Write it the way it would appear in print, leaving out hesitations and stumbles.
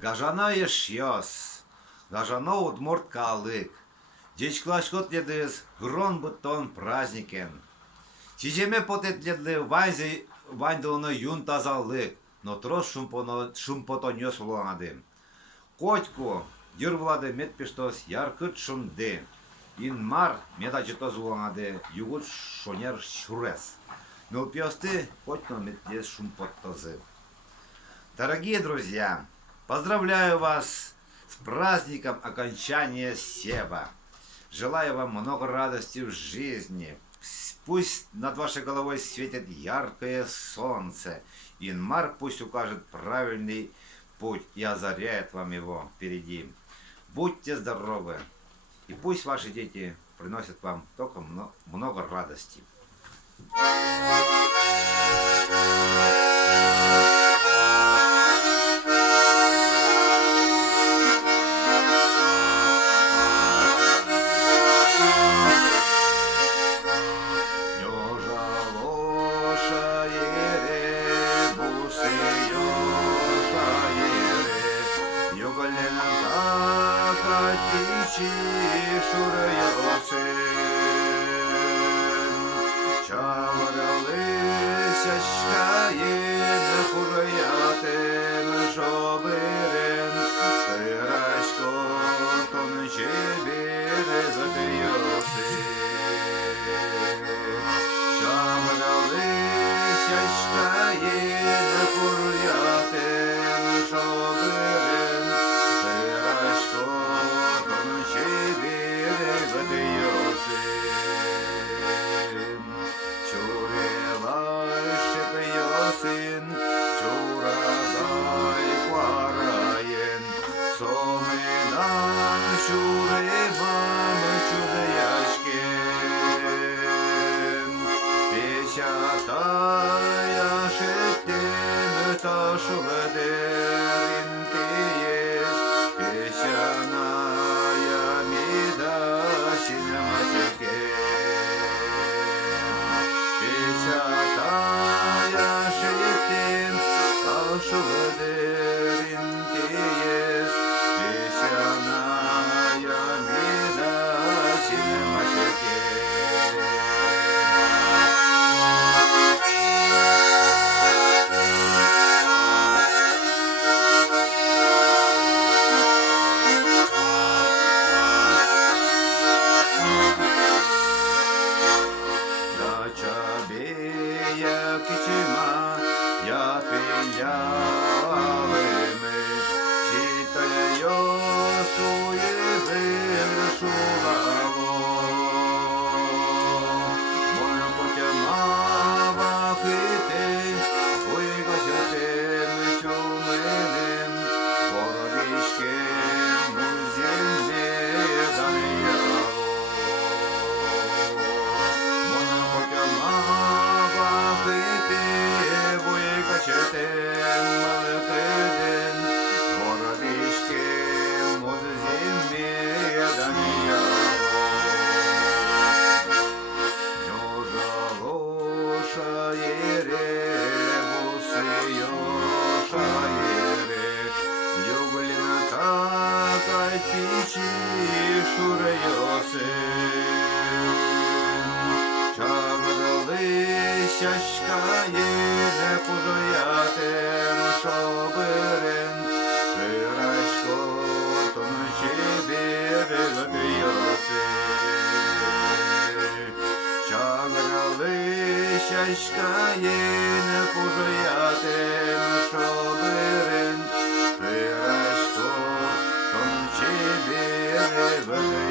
Гажана шьос, гажано удмурт калык. Дичклашкот ледыз, грон бутон праздникен. Чижеме потет ледлы вайндылыны юн тазалык, но трос шумпотоньос улаңады. Котько, дюрвлады медпештос яркыт шумды. Инмар медачитос улаңады, югут шонер шурес. Мелпиосты котьно медлес шумпотозы. Дорогие друзья, поздравляю вас с праздником окончания Сева. Желаю вам много радости в жизни. Пусть над вашей головой светит яркое солнце. Инмар пусть укажет правильный путь и озаряет вам его впереди. Будьте здоровы. И пусть ваши дети приносят вам только много радости. Шоберен,